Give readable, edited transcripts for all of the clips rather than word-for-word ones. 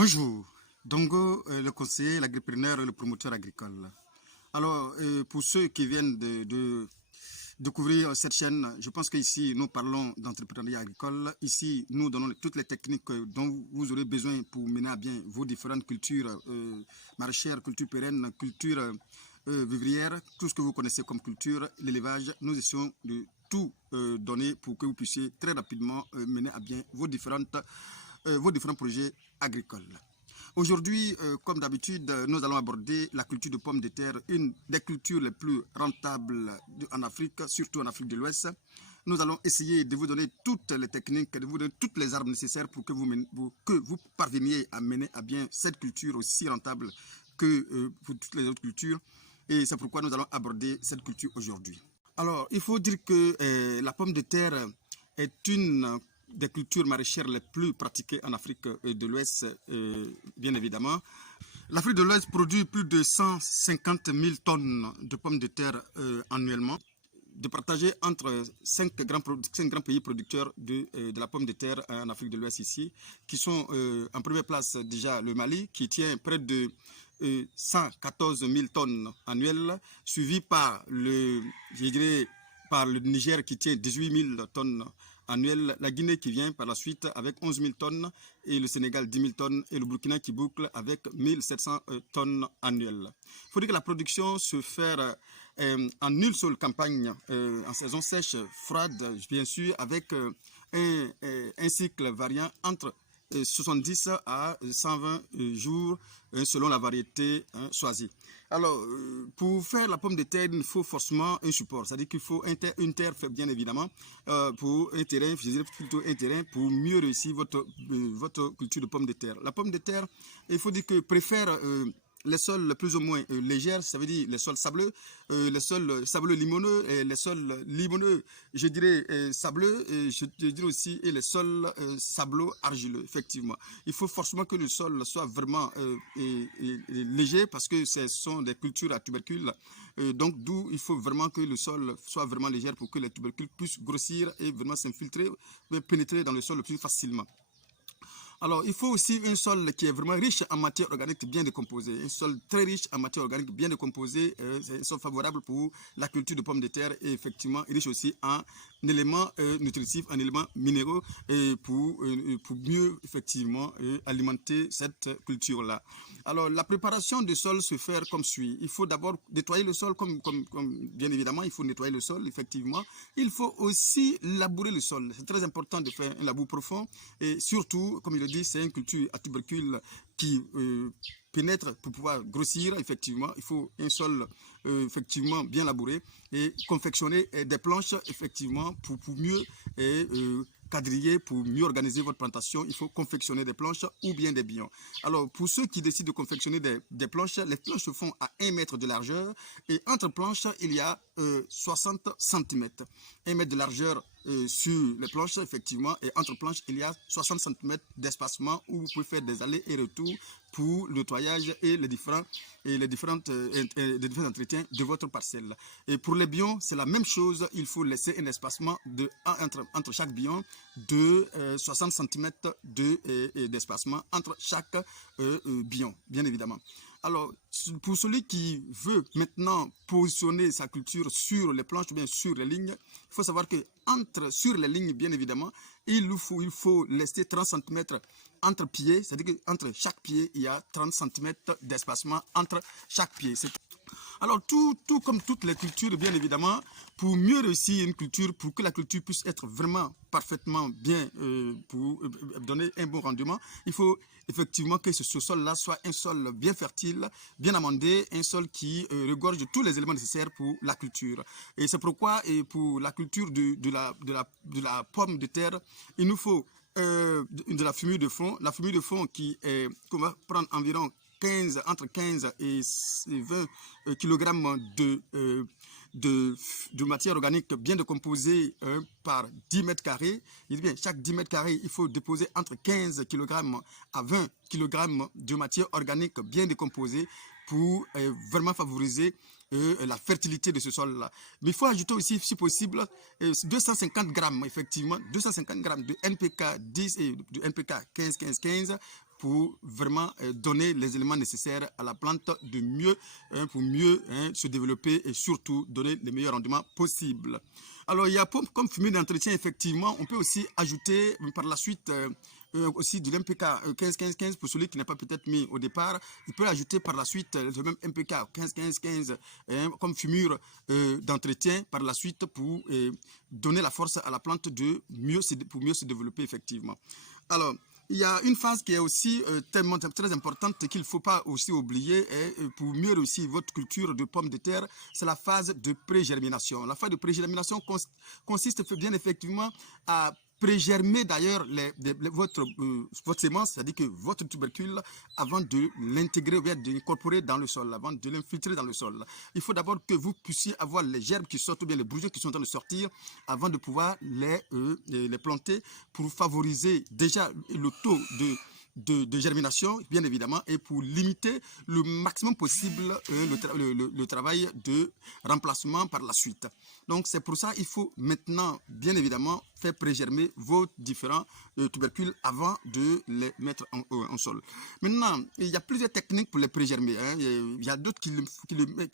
Bonjour, Dongo, le conseiller, l'agripreneur et le promoteur agricole. Alors, pour ceux qui viennent de découvrir cette chaîne, je pense qu'ici, nous parlons d'entrepreneuriat agricole. Ici, nous donnons toutes les techniques dont vous aurez besoin pour mener à bien vos différentes cultures maraîchères, cultures pérennes, cultures vivrières, tout ce que vous connaissez comme culture, l'élevage. Nous essayons de tout donner pour que vous puissiez très rapidement mener à bien vos différents projets agricoles. Aujourd'hui, comme d'habitude, nous allons aborder la culture de pommes de terre, une des cultures les plus rentables en Afrique, surtout en Afrique de l'Ouest. Nous allons essayer de vous donner toutes les techniques, de vous donner toutes les armes nécessaires pour que vous parveniez à mener à bien cette culture aussi rentable que pour toutes les autres cultures. Et c'est pourquoi nous allons aborder cette culture aujourd'hui. Alors, il faut dire que la pomme de terre est une des cultures maraîchères les plus pratiquées en Afrique de l'Ouest, bien évidemment. L'Afrique de l'Ouest produit plus de 150 000 tonnes de pommes de terre annuellement, départagées entre 5 grands pays producteurs de la pomme de terre en Afrique de l'Ouest ici, qui sont en première place déjà le Mali, qui tient près de 114 000 tonnes annuelles, suivi par par le Niger qui tient 18 000 tonnes annuelles, la Guinée qui vient par la suite avec 11 000 tonnes et le Sénégal 10 000 tonnes et le Burkina qui boucle avec 1 700 tonnes annuelles. Il faut dire que la production se fait en une seule campagne, en saison sèche, froide bien sûr, avec un cycle variant entre 70 à 120 jours selon la variété choisie. Alors, pour faire la pomme de terre, il faut forcément un support, c'est-à-dire qu'il faut une terre faible, bien évidemment, pour un terrain, je dirais plutôt un terrain pour mieux réussir votre culture de pomme de terre. La pomme de terre, il faut dire que préfère les sols plus ou moins légers, ça veut dire les sols sableux, les sols sableux limoneux, et les sols limoneux, je dirais sableux, et je dirais aussi et les sols sableux argileux, effectivement. Il faut forcément que le sol soit vraiment léger parce que ce sont des cultures à tubercules. Donc d'où il faut vraiment que le sol soit vraiment léger pour que les tubercules puissent grossir et vraiment s'infiltrer, pénétrer dans le sol le plus facilement. Alors, il faut aussi un sol qui est vraiment riche en matière organique bien décomposée. Un sol très riche en matière organique bien décomposée, c'est un sol favorable pour la culture de pommes de terre et effectivement riche aussi en éléments nutritifs, en éléments minéraux et pour mieux effectivement alimenter cette culture-là. Alors, la préparation du sol se fait comme suit. Il faut d'abord nettoyer le sol, comme bien évidemment, il faut nettoyer le sol, effectivement. Il faut aussi labourer le sol. C'est très important de faire un labour profond et surtout, comme il le dit, c'est une culture à tubercules qui pénètre pour pouvoir grossir. Effectivement, il faut un sol effectivement bien labouré et confectionner des planches effectivement pour mieux quadriller, pour mieux organiser votre plantation. Il faut confectionner des planches ou bien des billons. Alors, pour ceux qui décident de confectionner des planches, les planches se font à 1 mètre de largeur et entre planches, il y a 60 cm. 1 mètre de largeur sur les planches, effectivement, et entre planches, il y a 60 cm d'espacement où vous pouvez faire des allers et retours pour le nettoyage et les différents entretiens de votre parcelle. Et pour les bions, c'est la même chose. Il faut laisser un espacement entre chaque bion de 60 cm d'espacement entre chaque bion, bien évidemment. Alors, pour celui qui veut maintenant positionner sa culture sur les planches ou bien sur les lignes, il faut savoir que sur les lignes, bien évidemment, il faut laisser 30 cm entre pieds, c'est-à-dire qu'entre chaque pied, il y a 30 cm d'espacement entre chaque pied. Alors, tout comme toutes les cultures, bien évidemment, pour mieux réussir une culture, pour que la culture puisse être vraiment parfaitement bien, pour donner un bon rendement, il faut effectivement que ce sol-là soit un sol bien fertile, bien amendé, un sol qui regorge de tous les éléments nécessaires pour la culture. Et c'est pourquoi, pour la culture de la pomme de terre, il nous faut de la fumure de fond. La fumure de fond qu'on va prendre environ entre 15 et 20 kg de matière organique bien décomposée par 10 mètres carrés. Chaque 10 mètres carrés, il faut déposer entre 15 kg à 20 kg de matière organique bien décomposée pour vraiment favoriser la fertilité de ce sol-là. Mais il faut ajouter aussi, si possible, 250 grammes, effectivement, 250 grammes de NPK 10 et de NPK 15-15-15 pour vraiment donner les éléments nécessaires à la plante de mieux, pour mieux se développer et surtout donner les meilleurs rendements possibles. Alors, il y a comme fumier d'entretien, effectivement, on peut aussi ajouter par la suite aussi de l'MPK 15-15-15 pour celui qui n'a pas peut-être mis au départ. Il peut ajouter par la suite le même MPK 15-15-15 comme fumure d'entretien par la suite pour donner la force à la plante pour mieux se développer effectivement. Alors, il y a une phase qui est aussi très importante qu'il ne faut pas aussi oublier pour mieux réussir votre culture de pommes de terre, c'est la phase de pré-germination. La phase de pré-germination consiste bien effectivement à pré-germer d'ailleurs votre sémence, c'est-à-dire que votre tubercule, avant de l'intégrer ou bien de l'incorporer dans le sol, avant de l'infiltrer dans le sol. Il faut d'abord que vous puissiez avoir les gerbes qui sortent ou bien les bourgeons qui sont en train de sortir avant de pouvoir les planter pour favoriser déjà le taux de germination, bien évidemment, et pour limiter le maximum possible le travail de remplacement par la suite. Donc, c'est pour ça qu'il faut maintenant, bien évidemment, faire pré-germer vos différents tubercules avant de les mettre en sol. Maintenant, il y a plusieurs techniques pour les pré-germer. Il y a d'autres qui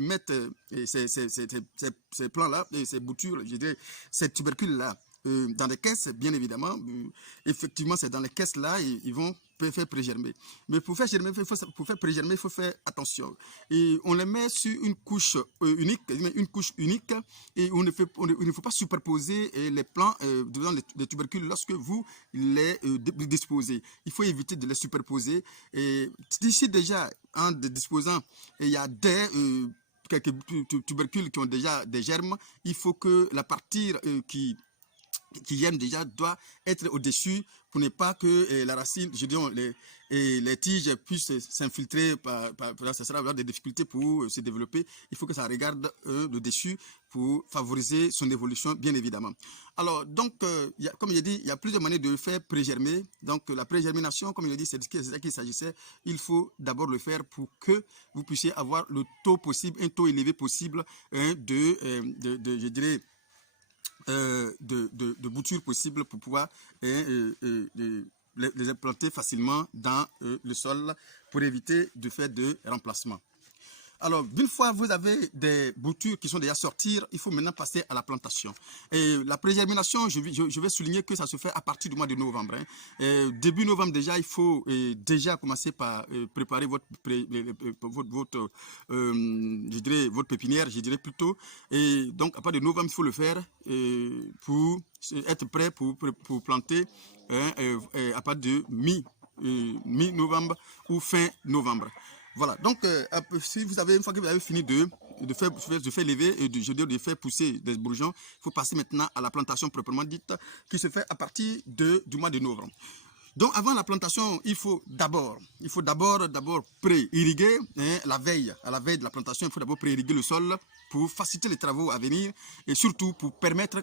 mettent ces plants-là, ces boutures, je dirais, ces tubercules-là, dans des caisses, bien évidemment. Effectivement, c'est dans les caisses-là, ils vont faire pré-germer. Mais pour faire pré-germer, il faut faire attention. Et on les met sur une couche unique, et il ne faut pas superposer les plants devant les tubercules lorsque vous les disposez. Il faut éviter de les superposer. Et d'ici déjà, en disposant, il y a quelques tubercules qui ont déjà des germes. Il faut que la partie qui germe déjà doit être au-dessus pour ne pas que la racine, je dis, les tiges puissent s'infiltrer, ça sera avoir des difficultés pour se développer. Il faut que ça regarde le dessus pour favoriser son évolution, bien évidemment. Alors, donc, comme je dit, il y a plusieurs manières de faire pré-germer. Donc, la pré-germination, comme je l'ai dit, c'est de ça qu'il s'agissait. Il faut d'abord le faire pour que vous puissiez avoir le taux possible, un taux élevé possible je dirais, de boutures possibles pour pouvoir les implanter facilement dans le sol pour éviter de faire de remplacement. Alors, d'une fois vous avez des boutures qui sont déjà sorties, il faut maintenant passer à la plantation. Et la pré-germination, je vais souligner que ça se fait à partir du mois de novembre. Début novembre déjà, il faut déjà commencer par préparer votre pépinière, je dirais plutôt. Et donc, à partir de novembre, il faut le faire pour être prêt pour planter à partir de mi-novembre ou fin novembre. Voilà, donc si une fois que vous avez fini de faire lever et de faire pousser des bourgeons, il faut passer maintenant à la plantation proprement dite qui se fait à partir du mois de novembre. Donc avant la plantation, il faut d'abord pré-irriguer à la veille de la plantation, il faut d'abord pré-irriguer le sol pour faciliter les travaux à venir et surtout pour permettre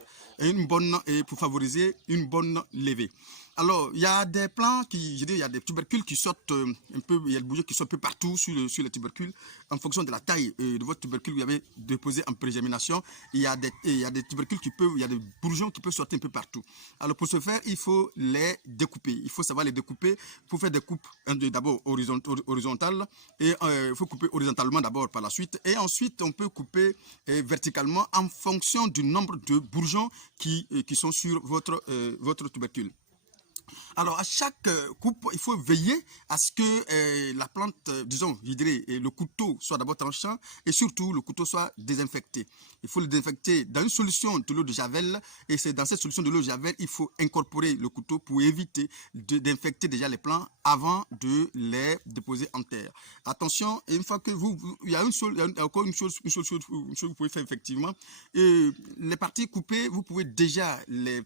pour favoriser une bonne levée. Alors, il y a des plants il y a des tubercules qui sortent un peu, il y a des bourgeons qui sortent un peu partout sur les tubercules. En fonction de la taille de votre tubercule que vous avez déposé en pré-germination, il y a des tubercules il y a des bourgeons qui peuvent sortir un peu partout. Alors, pour ce faire, il faut les découper. Il faut savoir les découper. Il faut faire des coupes d'abord horizontales et il faut couper horizontalement d'abord par la suite. Et ensuite, on peut couper verticalement en fonction du nombre de bourgeons qui sont sur votre tubercule. Alors, à chaque coupe, il faut veiller à ce que la plante, disons, je dirais, le couteau soit d'abord tranchant et surtout le couteau soit désinfecté. Il faut le désinfecter dans une solution de l'eau de javel et c'est dans cette solution de l'eau de javel, il faut incorporer le couteau pour éviter d'infecter déjà les plants avant de les déposer en terre. Attention, une fois que il y a encore une chose que vous pouvez faire effectivement. Les parties coupées, vous pouvez déjà les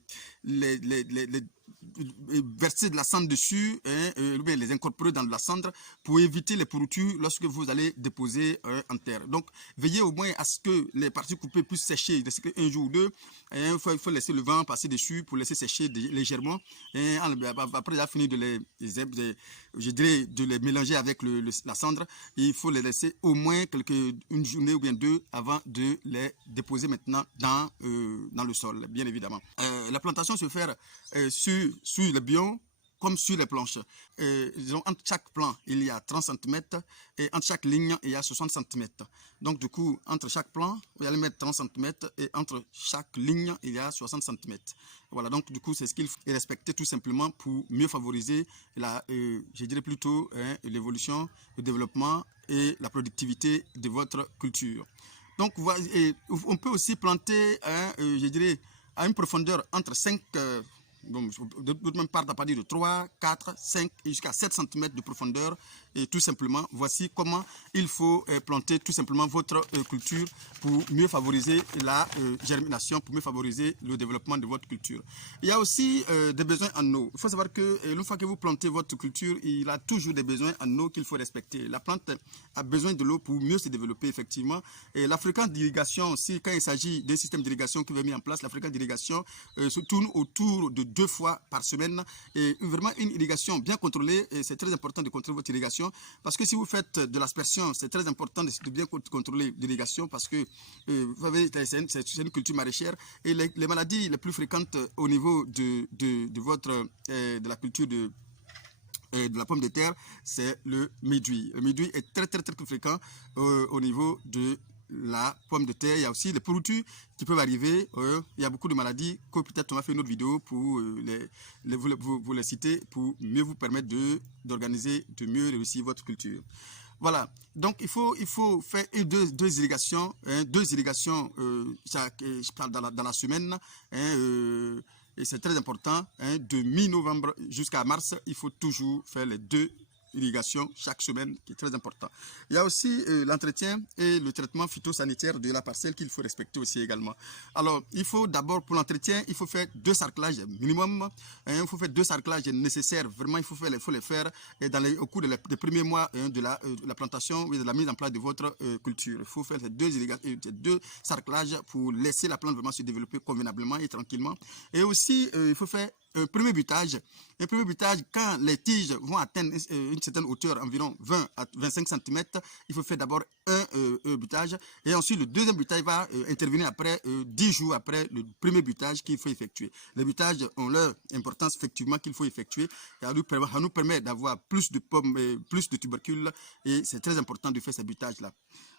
verser de la cendre dessus, les incorporer dans de la cendre pour éviter les pourritures lorsque vous allez déposer en terre. Donc, veillez au moins à ce que les parties coupées puissent sécher un jour ou deux. Il faut laisser le vent passer dessus pour laisser sécher légèrement. Après avoir fini de les mélanger avec la cendre, il faut les laisser au moins une journée ou bien deux avant de les déposer maintenant dans le sol, bien évidemment. La plantation se fait sur le biome comme sur les planches. Disons, entre chaque plan, il y a 30 cm et entre chaque ligne, il y a 60 cm. Donc, du coup, entre chaque plan, vous allez mettre 30 cm et entre chaque ligne, il y a 60 cm. Voilà, donc, du coup, c'est ce qu'il faut respecter tout simplement pour mieux favoriser je dirais plutôt, l'évolution, le développement et la productivité de votre culture. Donc, on peut aussi planter, je dirais, à une profondeur entre 5, d'autres même partent à partir de 3, 4, 5 et jusqu'à 7 cm de profondeur. Et tout simplement, voici comment il faut planter tout simplement votre culture pour mieux favoriser la germination, pour mieux favoriser le développement de votre culture. Il y a aussi des besoins en eau. Il faut savoir que une fois que vous plantez votre culture, il y a toujours des besoins en eau qu'il faut respecter. La plante a besoin de l'eau pour mieux se développer, effectivement. Et la fréquence d'irrigation aussi, quand il s'agit d'un système d'irrigation qui est mis en place, la fréquence d'irrigation se tourne autour de 2 fois par semaine. Et vraiment une irrigation bien contrôlée, c'est très important de contrôler votre irrigation. Parce que si vous faites de l'aspersion, c'est très important de bien contrôler l'irrigation parce que vous savez, c'est une culture maraîchère et les maladies les plus fréquentes au niveau de la culture de la pomme de terre, c'est le mildiou. Le mildiou est très fréquent au niveau de la pomme de terre. Il y a aussi les pourritures qui peuvent arriver. Il y a beaucoup de maladies que peut-être on va faire une autre vidéo pour vous les citer pour mieux vous permettre d'organiser, de mieux réussir votre culture. Voilà, donc il faut faire deux irrigations, dans la semaine. Et c'est très important, de mi-novembre jusqu'à mars, il faut toujours faire les 2 irrigation chaque semaine, qui est très important. Il y a aussi l'entretien et le traitement phytosanitaire de la parcelle qu'il faut respecter aussi également. Alors, il faut d'abord, pour l'entretien, il faut faire 2 sarclages minimum. Il faut faire 2 sarclages nécessaires. Vraiment, il faut les faire au cours des premiers mois de la plantation ou de la mise en place de votre culture. Il faut faire ces 2 sarclages pour laisser la plante vraiment se développer convenablement et tranquillement. Et aussi, il faut faire un premier butage. Un premier butage, quand les tiges vont atteindre une certaine hauteur, environ 20 à 25 cm, il faut faire d'abord un butage. Et ensuite, le deuxième butage va intervenir après 10 jours après le premier butage qu'il faut effectuer. Les butages ont leur importance, effectivement, qu'il faut effectuer. Et ça nous permet d'avoir plus de pommes, plus de tubercules. Et c'est très important de faire ces butages-là.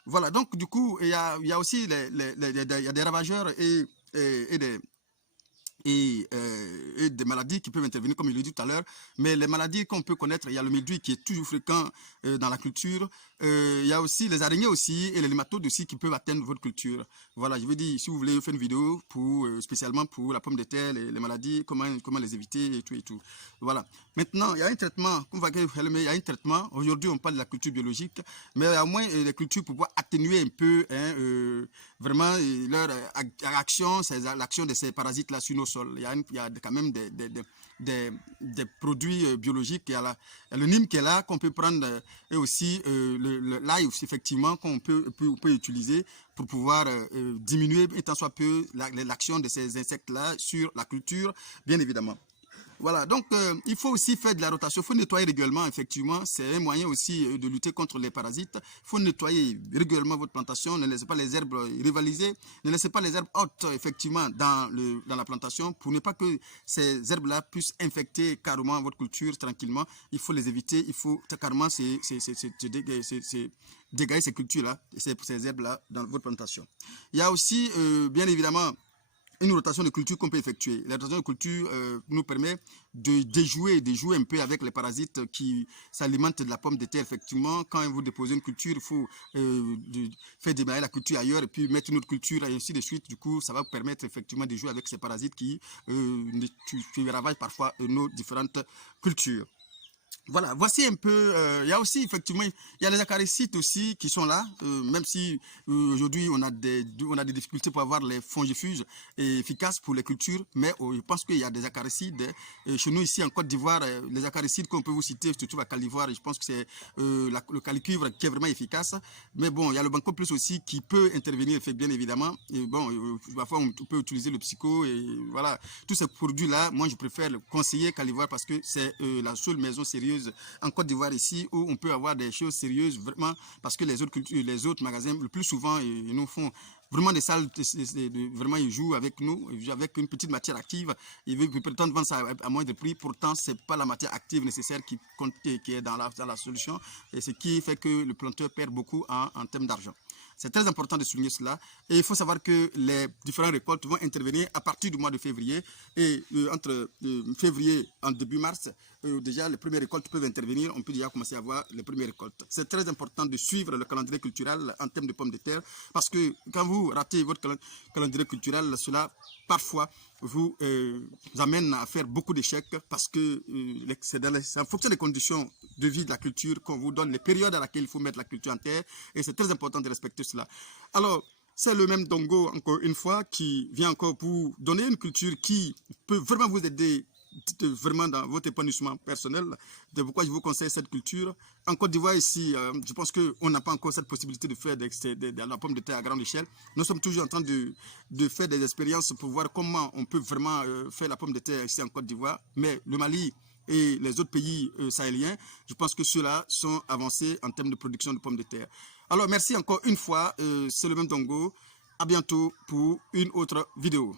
Voilà, donc du coup, il y a aussi des ravageurs et des maladies qui peuvent intervenir, comme je l'ai dit tout à l'heure. Mais les maladies qu'on peut connaître, il y a le mildiou qui est toujours fréquent dans la culture. Il y a aussi les araignées aussi et les nématodes aussi qui peuvent atteindre votre culture. Voilà, je veux dire, si vous voulez faire une vidéo spécialement pour la pomme de terre, les maladies, comment les éviter et tout. Voilà. Maintenant, il y a un traitement, il y a un traitement. Aujourd'hui, on parle de la culture biologique, mais il y a au moins les cultures pour pouvoir atténuer un peu vraiment leur action, l'action de ces parasites-là sur nos sols. Il y a quand même des produits biologiques. Il y a le Nîmes qui est là, qu'on peut prendre, et aussi l'ail aussi, effectivement, qu'on peut utiliser pour pouvoir diminuer, tant soit peu, l'action de ces insectes-là sur la culture, bien évidemment. Voilà, donc il faut aussi faire de la rotation, il faut nettoyer régulièrement, effectivement, c'est un moyen aussi de lutter contre les parasites. Il faut nettoyer régulièrement votre plantation, ne laissez pas les herbes rivaliser, ne laissez pas les herbes hautes, effectivement, dans la plantation, pour ne pas que ces herbes-là puissent infecter carrément votre culture tranquillement. Il faut les éviter, il faut carrément dégager ces cultures-là, ces herbes-là dans votre plantation. Il y a aussi, bien évidemment, une rotation de culture qu'on peut effectuer. La rotation de culture nous permet de jouer un peu avec les parasites qui s'alimentent de la pomme de terre. Effectivement, quand vous déposez une culture, il faut faire démarrer la culture ailleurs et puis mettre une autre culture et ainsi de suite. Du coup, ça va vous permettre effectivement de jouer avec ces parasites qui ravagent parfois nos différentes cultures. Voilà, voici un peu, il y a aussi effectivement, il y a les acaricides aussi qui sont là, même si aujourd'hui on a des difficultés pour avoir les fongifuges efficaces pour les cultures, mais je pense qu'il y a des acaricides. Chez nous ici en Côte d'Ivoire, les acaricides qu'on peut vous citer, se trouve à Calivoire, je pense que c'est le calicuvre qui est vraiment efficace. Mais bon, il y a le Banco Plus aussi qui peut intervenir, bien évidemment. Et bon, parfois on peut utiliser le psycho et voilà, tous ces produits-là, moi je préfère le conseiller Calivoire parce que c'est la seule maison sérieuse sérieuses en Côte d'Ivoire ici, où on peut avoir des choses sérieuses vraiment, parce que les autres cultures, les autres magasins, le plus souvent, ils nous font vraiment des salles, vraiment ils jouent avec nous, avec une petite matière active, ils prétendent vendre ça à moins de prix, pourtant c'est pas la matière active nécessaire qui est dans la solution, et ce qui fait que le planteur perd beaucoup en termes d'argent. C'est très important de souligner cela. Et il faut savoir que les différentes récoltes vont intervenir à partir du mois de février. Et entre février et début mars, déjà les premières récoltes peuvent intervenir. On peut déjà commencer à voir les premières récoltes. C'est très important de suivre le calendrier culturel en termes de pommes de terre. Parce que quand vous ratez votre calendrier culturel, cela parfois vous amène à faire beaucoup d'échecs parce que c'est en fonction des conditions de vie de la culture qu'on vous donne les périodes à laquelle il faut mettre la culture en terre, et c'est très important de respecter cela. Alors, c'est le même Dongo, encore une fois, qui vient encore pour donner une culture qui peut vraiment vous aider vraiment dans votre épanouissement personnel. C'est pourquoi je vous conseille cette culture. En Côte d'Ivoire, ici, je pense qu'on n'a pas encore cette possibilité de faire de la pomme de terre à grande échelle. Nous sommes toujours en train de faire des expériences pour voir comment on peut vraiment faire la pomme de terre ici en Côte d'Ivoire. Mais le Mali et les autres pays sahéliens, je pense que ceux-là sont avancés en termes de production de pommes de terre. Alors, merci encore une fois. C'est le même Dongo. À bientôt pour une autre vidéo.